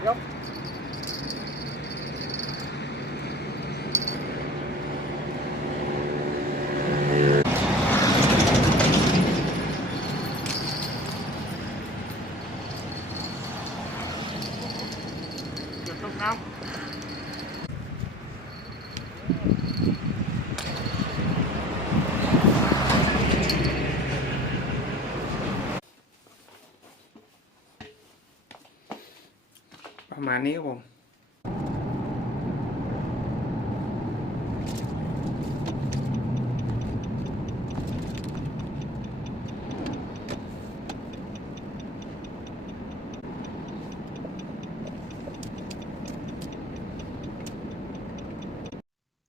เดี๋ยวเดี๋ยวต้มน้ำ ประ มาณนี้ครับผม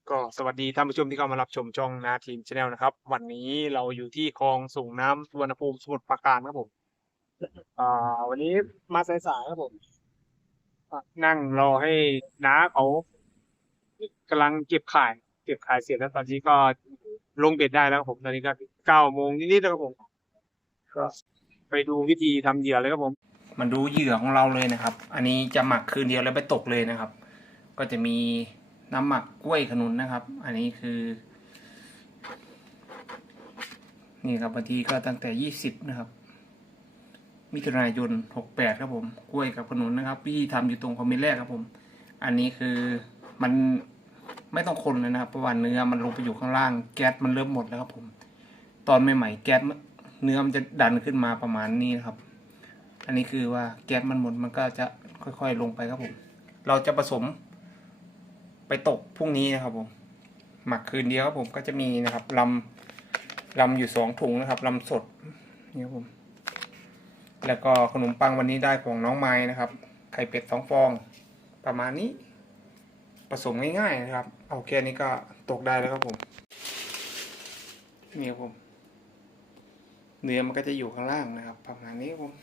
ก็สวัสดีท่านผู้ชมที่เข้ามารับชมช่องนาทีมชาแนลนะครับ วันนี้เราอยู่ที่คลองส่งน้ำสุวรรณภูมิสมุทรปราการครับผมอ่าวันนี้มาสายๆครับผม นั่งรอให้น้าเขากำลังเก็บขาย เก็บขายเสร็จแล้วตอนนี้ก็ลงเบ็ดได้แล้วครับผมตอนนี้ก็เก้าโมงนิดๆแล้วครับผมก็ไปดูวิธีทำเหยื่อเลยครับผม มันดูเหยื่อของเราเลยนะครับ อันนี้จะหมักคืนเดียวแล้วไปตกเลยนะครับ ก็จะมีน้ำหมักกล้วยขนุนนะครับ อันนี้คือ นี่ครับบางทีก็ตั้งแต่ยี่สิบนะครับ มิถุนายนหกแปดครับผม กล้วยกับขนุนนะครับวิธีทำอยู่ตรงคอมเมนต์แรกครับผม อันนี้คือมันไม่ต้องคนเลยนะครับเพราะว่าเนื้อมันลงไปอยู่ข้างล่าง แก๊สมันเริ่มหมดแล้วครับผม ตอนใหม่ๆแก๊สเนื้อมันจะดันขึ้นมาประมาณนี้นะครับ อันนี้คือว่าแก๊สมันหมดมันก็จะค่อยๆลงไปครับผม เราจะผสม ไปตกพรุ่งนี้นะครับผม หมักคืนเดียวครับผมก็จะมีนะครับลำลำอยู่สองถุงนะครับลำสดนี่ครับผม แล้วก็ขนมปังวันนี้ได้ของน้องไม้นะครับ ไข่เป็ดสองฟอง ประมาณนี้ ผสมง่ายๆนะครับ เอาแค่นี้ก็ตกได้แล้วครับผมนี่ครับผม เนื้อมันก็จะอยู่ข้างล่างนะครับ ประมาณนี้ครับผม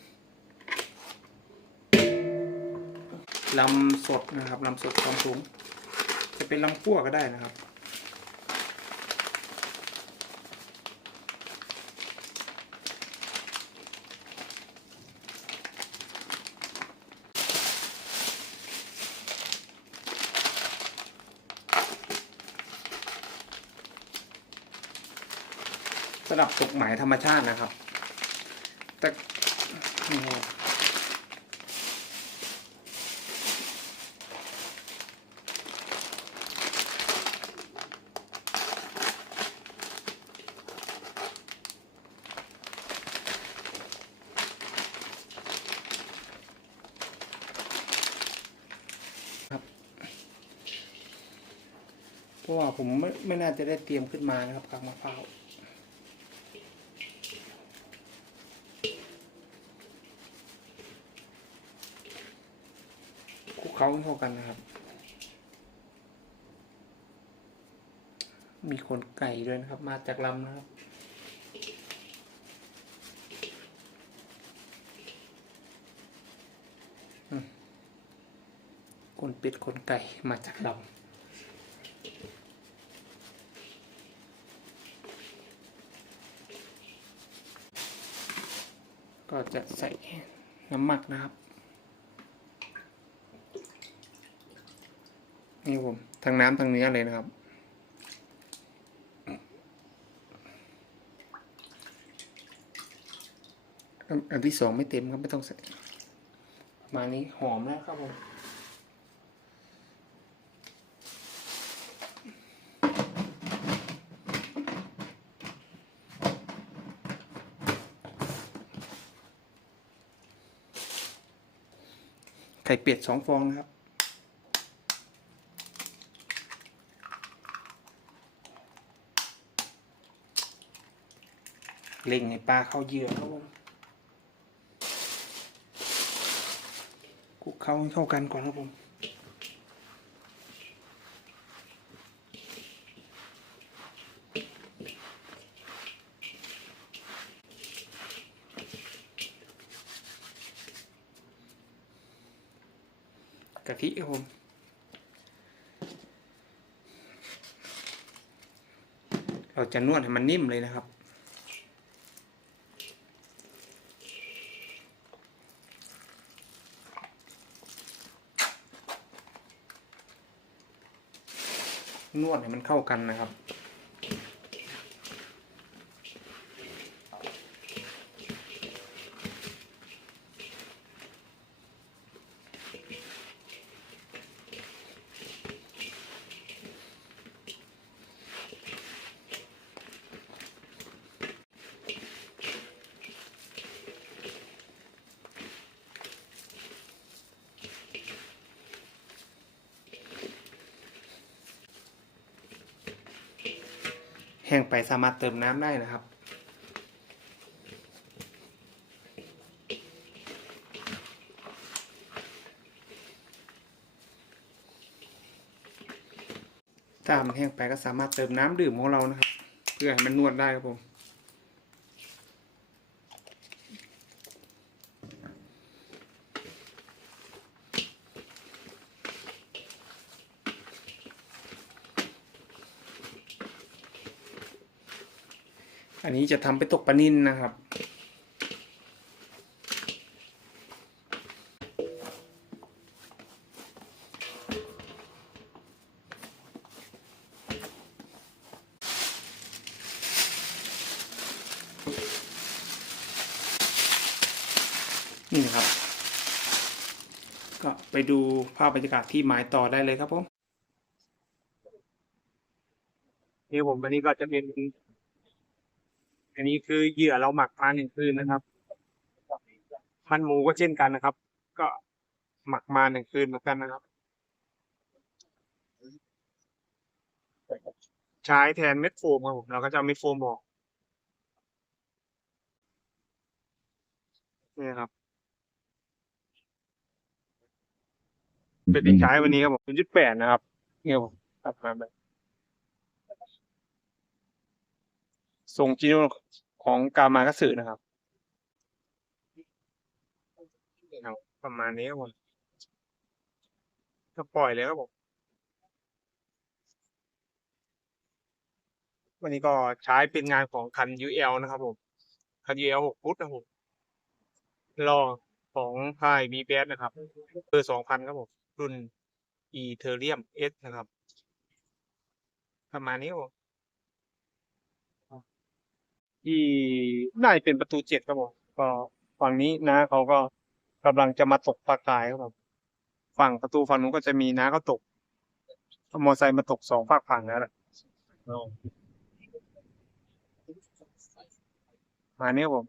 ลำสดนะครับลำสดสองถุงจะเป็นลำคั่วก็ได้นะครับ สำหรับตกหมายธรรมชาตินะครับ แต่ครับเพราะว่าผมไม่ไม่น่าจะได้เตรียมขึ้นมานะครับกากมะพร้าว คลุกเคล้าให้เข้ากันนะครับ มีขนไก่ด้วยนะครับ มาจากลำนะครับขนเป็ดขนไก่มาจากลำก็จะใส่น้ำหมักนะครับ นี่ผมทั้งน้ำทั้งเนื้อเลยนะครับ อันที่สองไม่เต็มครับไม่ต้องใส่มานี้หอมแล้วครับผมไข่เป็ดสองฟองนะครับ เล็งให้ปลาเข้าเยื่อครับผมคลุกเข้าให้เข้ากันก่อนครับผมกะทิครับผมเราจะนวดให้มันนิ่มเลยนะครับ น นวด ให้มันเข้ากันนะครับ แห้งไปสามารถเติมน้ำได้นะครับ ถ้ามันแห้งไปก็สามารถเติมน้ำดื่มของเรานะครับ เพื่อให้มันนวดได้ครับผม อันนี้จะทำไปตกปลานินนะครับ นี่นะครับ ก็ไปดูภาพบรรยากาศที่หมายต่อได้เลยครับผมนี่ผมอันนี้ก็จะเป็น อันนี้คือเหยื่อเราหมักมาหนึ่งคืนนะครับ มันหมูก็เช่นกันนะครับ ก็หมักมาหนึ่งคืนเหมือนกันนะครับ ใช้แทนเม็ดโฟมครับผมเราก็จะเอาเม็ดโฟมออกนี่ครับเป็นที่ใช้วันนี้ครับผมจุดแปดนะครับเนี่ยผมตัดมาแบบ ทรงจิโนของกามากสึนะครับนี่ครับ ประมาณนี้ครับผมก็ปล่อยเลยครับผมวันนี้ก็ใช้เป็นงานของคัน UL นะครับผม คัน UL หกฟุตนะครับผมลองของค่าย b b s นะครับเบอร์สองพันครับผม รุ่น e t h e r i u m S นะครับ ประมาณนี้ครับผม ที่น่าจะเป็นประตูเจ็ดครับผมก็ฝั่งนี้นะเขาก็กำลังจะมาตกปลากายครับผมฝั่งประตูฝั่งนู้นก็จะมีน้าก็ตกเอามอไซค์มาตกสองฝากฝั่งแล้วแหละมาเนี่ยครับผม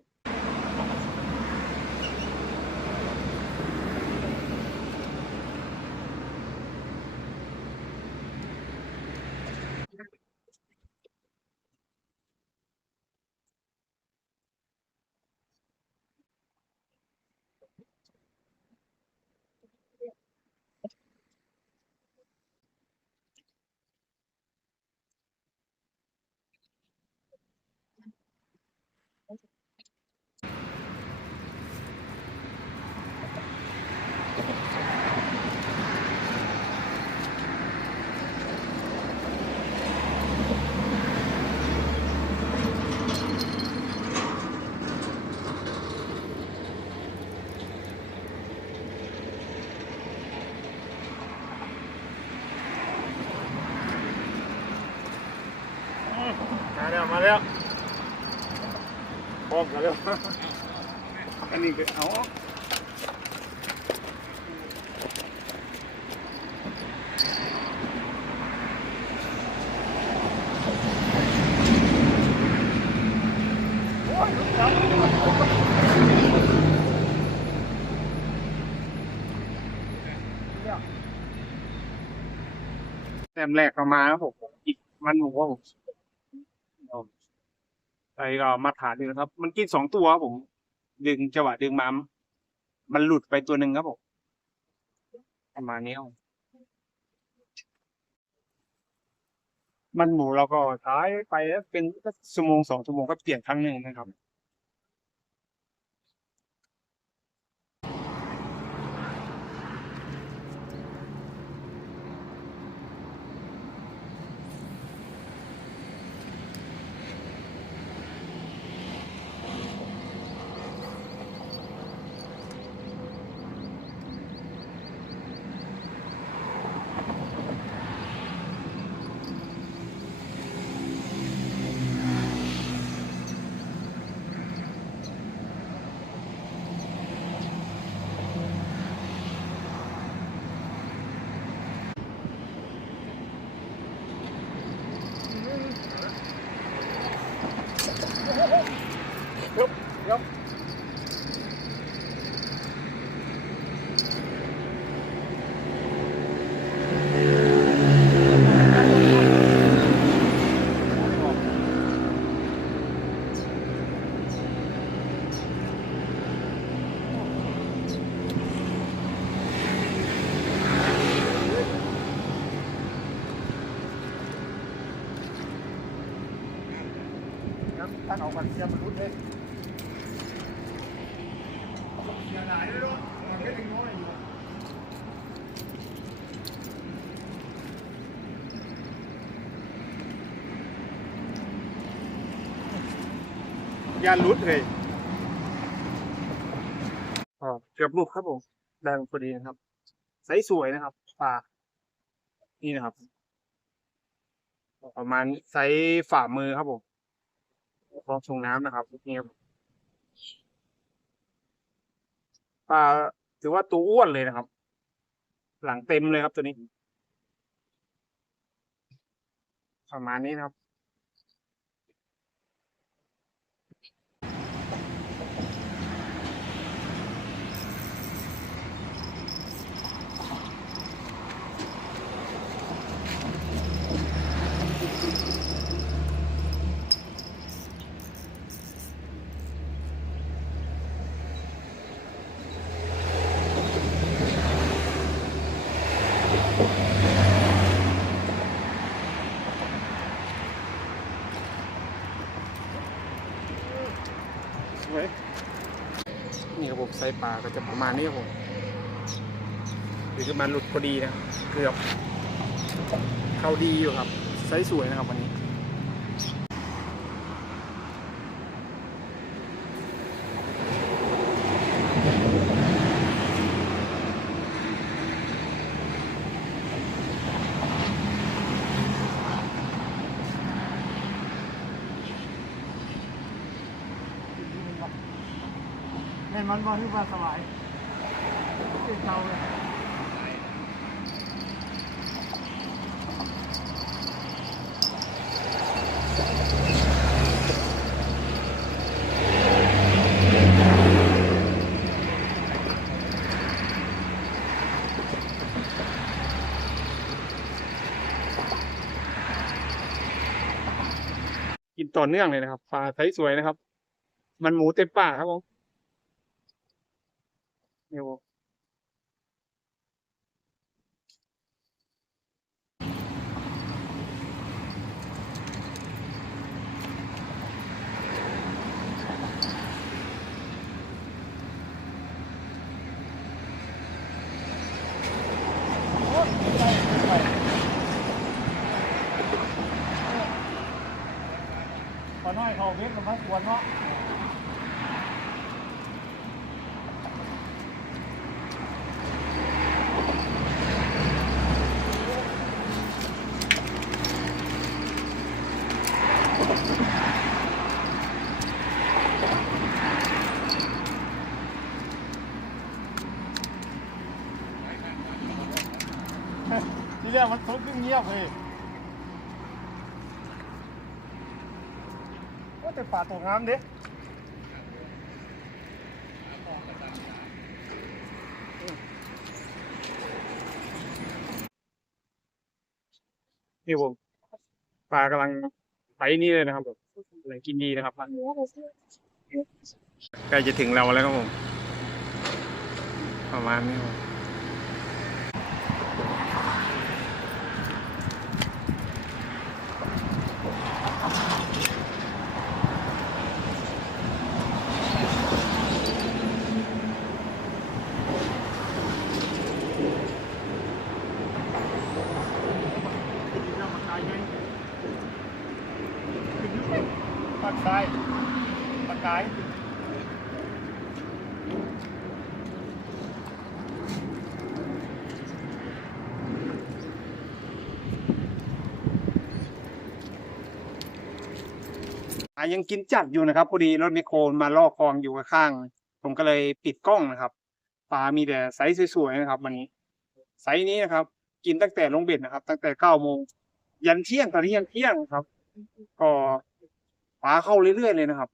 มาแล้วพร้อมกันแล้วอันนี้คือเอาแต้มแรกก็มาครับผมอีกมันหมูครับผม ไปก็มาฐานดึงนะครับ มันกินสองตัวครับผม ดึงจังหวะดึงมามมันหลุดไปตัวหนึ่งครับผมประมาณนี้ครับมันหมูเราก็ท้ายไปเป็นสักชั่วโมงสองชั่วโมงก็เปลี่ยนครั้งหนึ่งนะครับ ครับท่านออกมาเสียมนุษย์เลยเสียหลายด้วยเนาะมันแค่ถึงน้อยอยู่ยานรุดเลยอ๋อเกือบรูปครับผมแรงพอดีนะครับไซส์สวยนะครับปลานี่นะครับ ประมาณไซส์ฝ่ามือครับผม คลองส่งน้ำนะครับนี่ครับปลาถือว่าตัวอ้วนเลยนะครับ หลังเต็มเลยครับตัวนี้ ประมาณนี้นะครับ สวย นี่ครับผมไซปลาก็จะประมาณนี้ครับผมหรือคือมันหลุดพอดีนะเกือบเข้าดีอยู่ครับไซสวยนะครับวันนี้ แม่นมันบอลที่ว่าสบายตื่นเช้าเลยกินต่อเนื่องเลยนะครับปลาไซส์สวยนะครับ มันหมูเต็มปากครับผม เดี๋ยวพอน้อยเขาเว็บกับมันควี่ยมันทุกข์เงียบเลยก็แต่ป่าตัวงามเด้นี่ผมปลากำลังไปนี่เลยนะครับผมกำลังกินดีนะครับใกล้จะถึงเราแล้วครับผม ประมาณนี้ครับ ปากซ้ายปากกาย อะยังกินจัดอยู่นะครับพอดีรถไมโครมาลอกคลองอยู่ข้างๆผมก็เลยปิดกล้องนะครับปลามีแต่ไซส์สวยๆนะครับวันนี้ไซส์นี้นะครับ กินตั้งแต่ลงเบ็ดนะครับ ตั้งแต่เก้าโมงยันเที่ยงตอนนี้ยังเที่ยงครับ ก็ปลาเข้าเรื่อยๆเลยนะครับ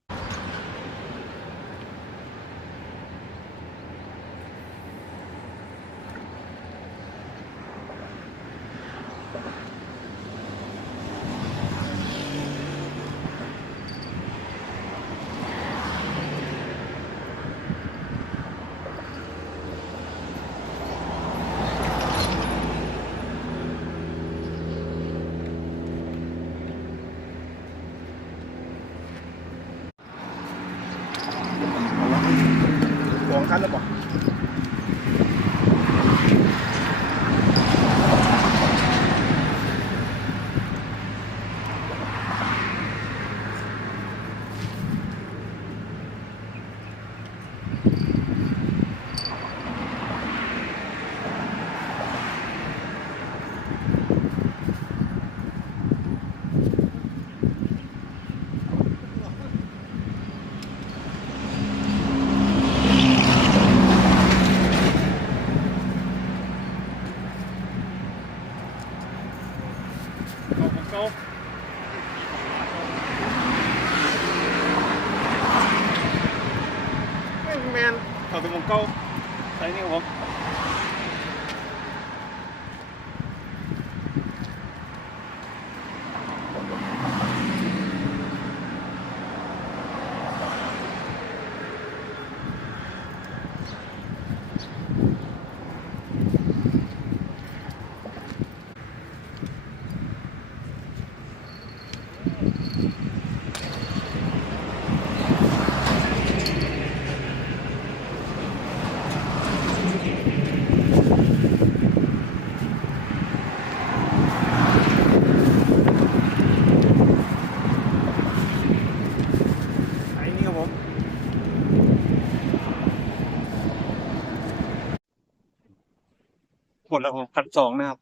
พันสองนะครับ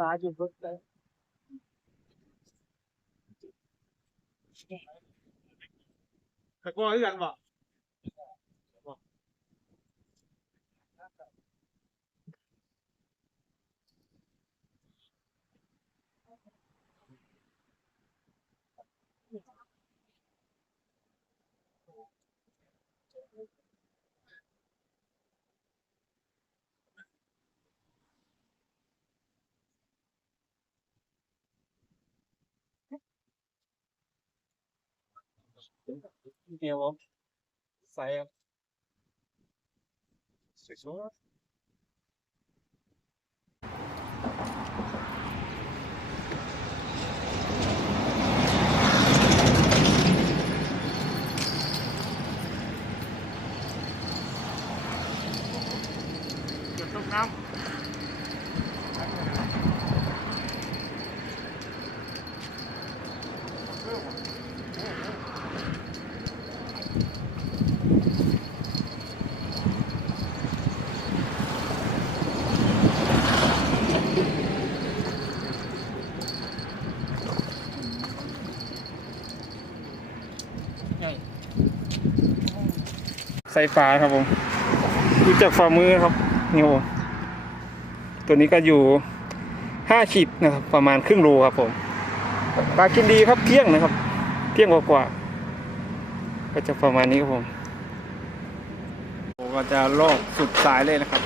มาอยู่รถเลยตะกร้อที่กันบ่เดียวผมใส่ครับ ยๆ ไฟฟ้าครับผมดูจากฝ่ามือครับนี่ผมตัวนี้ก็อยู่ห้าขีดนะครับ ประมาณครึ่งโลครับผมปลากินดีครับเที่ยงนะครับ เที่ยงกว่าก็จะประมาณนี้ครับผมผมก็จะลอกสุดสายเลยนะครับ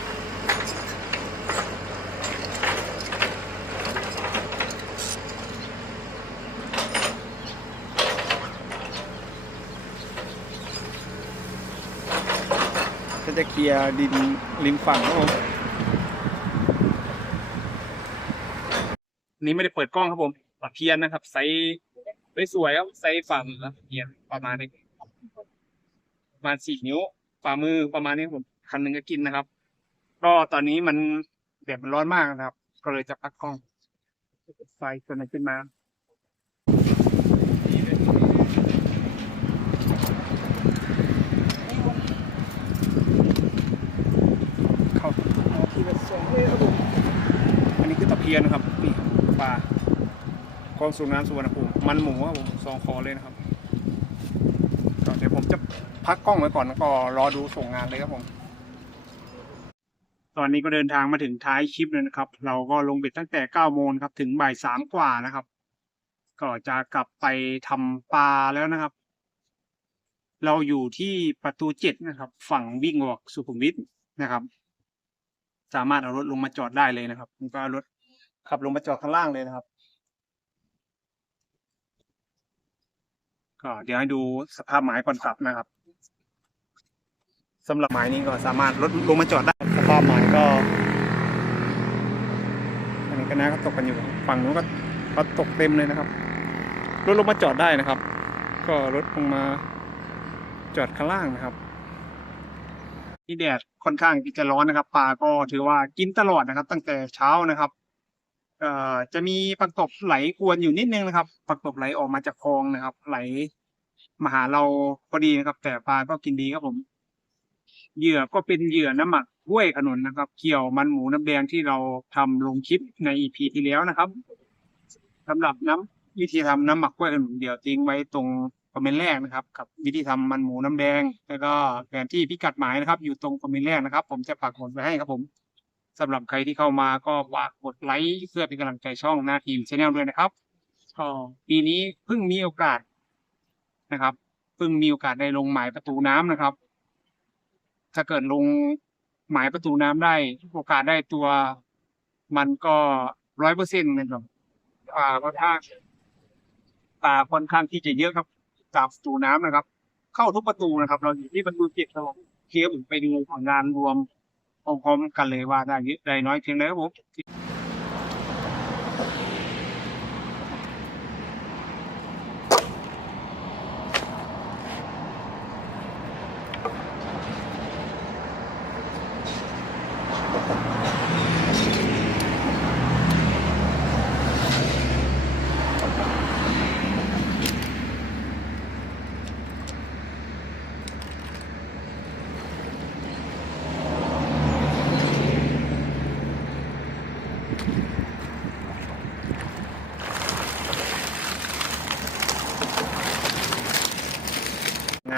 ก็จะเคลียร์ดินริมฝั่งครับผมนี่ไม่ได้เปิดกล้องครับผมตะเพียนนะครับ ไซส์ไม่สวยครับไซส์ฝั่งแล้วเพียนประมาณนี้ประมาณสี่นิ้วฝ่ามือประมาณนี้ครับผมคันหนึ่งก็กินนะครับก็ตอนนี้มันแดดมันร้อนมากนะครับ ก็เลยจะพักกล้องไฟตัวไหนขึ้นมาที่ละสองเลยครับผมอันนี้คือตะ เพียนะครับนี่ปลากองสูบน้ำสุวรรณภูมิมันหมูครับผมสองคอเลยนะครับเดี๋ยวผมจะพักกล้องไว้ก่อนก็รอดูส่งงานเลยครับผมตอนนี้ก็เดินทางมาถึงท้ายคลิปแล้วนะครับ เราก็ลงเบ็ดตั้งแต่เก้าโมงครับถึงบ่ายสามกว่านะครับ ก็จะกลับไปทำปลาแล้วนะครับ เราอยู่ที่ประตูเจ็ดนะครับ ฝั่งวิ่งออกสุขุมวิทนะครับ สามารถเอารถลงมาจอดได้เลยนะครับก็รถ ขับลงมาจอดข้างล่างเลยนะครับ ก็เดี๋ยวให้ดูสภาพหมายก่อนกลับนะครับสำหรับหมายนี้ก็สามารถรถลงมาจอดได้สภาพหมายก็ อันนี้ก็น้าก็ตกกันอยู่ฝั่งนู้นก็ก็ตกเต็มเลยนะครับรถลงมาจอดได้นะครับ ก็รถลงมาจอดข้างล่างนะครับที่แดดค่อนข้างที่จะร้อนนะครับปลาก็ถือว่ากินตลอดนะครับ ตั้งแต่เช้านะครับ เอ่อจะมีปักตบไหลกวนอยู่นิดนึงนะครับปักตบไหลออกมาจากคลองนะครับ ไหลมาหาเราพอดีนะครับ แต่ปลาก็กินดีครับผม เหยื่อก็เป็นเหยื่อน้ำหมักห้วยขนุนนะครับ เกี่ยวมันหมูน้ำแดงที่เราทำลงคลิปในอีพีที่แล้วนะครับสำหรับน้ำวิธีทำน้ำหมักห้วยขนุนเดี๋ยวทิ้งไว้ตรงคอมเมนต์แรกนะครับ กับวิธีทำมันหมูน้ำแดง แล้วก็แผนที่พิกัดหมายนะครับ อยู่ตรงคอมเมนต์แรกนะครับ ผมจะปักหมุดไว้ให้ครับผม สำหรับใครที่เข้ามาก็ฝากกดไลค์เพื่อเป็นกำลังใจช่องหน้าทีมชาแนลด้วยนะครับก็ปีนี้เพิ่งมีโอกาสนะครับเพิ่งมีโอกาสได้ลงหมายประตูน้ำนะครับ ถ้าเกิดลงหมายประตูน้ำได้ โอกาสได้ตัวมันก็ร้อยเปอร์เซ็นต์นะครับอ่าก็ถ้างปลาค่อนข้างที่จะเยอะครับจากประตูน้ำนะครับ เข้าทุกประตูนะครับ เราอยู่ที่ประตูเจ็ดเราเทียบไปดูผลงานรวม พร้อมๆกันเลยว่าได้เยอะได้น้อยเพียงไรครับผม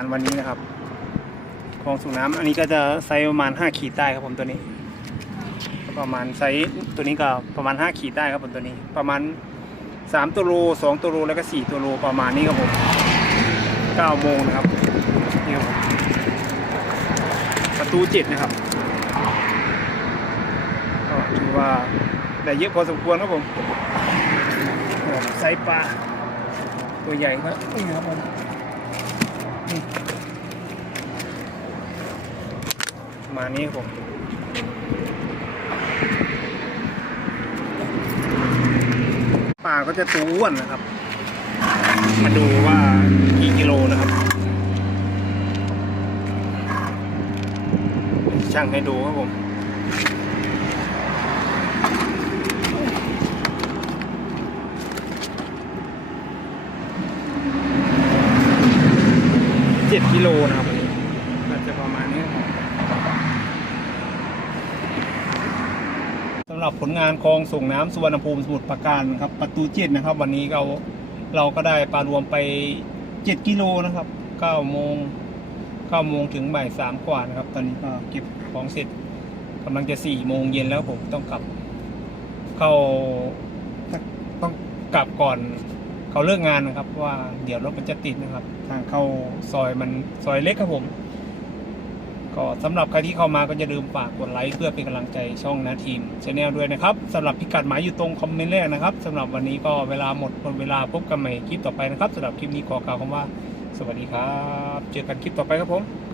านวันนี้นะครับคลองสูบน้ำอันนี้ก็จะไซส์ประมาณ 5 ขีดได้ครับผมตัวนี้ ประมาณไซส์ตัวนี้ก็ประมาณ 5 ขีดได้ครับผมตัวนี้ ประมาณ 3 ตัวโล2ตัวโลแล้วก็ 4 ตัวโลประมาณนี้ครับผม9โมงนะครับนี่ครับประตู7นะครับก็ถือว่าได้เยอะพอสมควรครับผมไซส์ปลาตัวใหญ่ครับนี่ครับผม มานี้ผมปลาก็จะตัวอ้วนนะครับ มาดูว่ากี่กิโลนะครับ ช่างให้ดูครับผม ดกิโลนะครับอันนี้น่าจะประมาณนี้ครับสำหรับผลงานคลองส่งน้ำสุวรรณภูมิสมุทรปราการนะครับ ประตูเจ็ดนะครับ วันนี้เราเราก็ได้ปลารวมไปเจ็ดกิโลนะครับเก้าโมงเก้าโมงถึงบ่ายสามกว่านะครับ ตอนนี้ก็เก็บของเสร็จกำลังจะสี่โมงเย็นแล้วผมต้องกลับ เข้าต้องกลับก่อน เขาเลิกงานนะครับ ว่าเดี๋ยวรถมันจะติดนะครับ ทางเข้าซอยมันซอยเล็กครับผม ก็สำหรับใครที่เข้ามาก็อย่าลืมฝากกดไลค์เพื่อเป็นกำลังใจช่องนาทีมชาแนลด้วยนะครับสำหรับพิกัดหมายอยู่ตรงคอมเมนต์แรกนะครับสำหรับวันนี้ก็เวลาหมดหมดเวลาพบกันใหม่คลิปต่อไปนะครับสำหรับคลิปนี้ขอกล่าวคำว่า สวัสดีครับ เจอกันคลิปต่อไปครับผม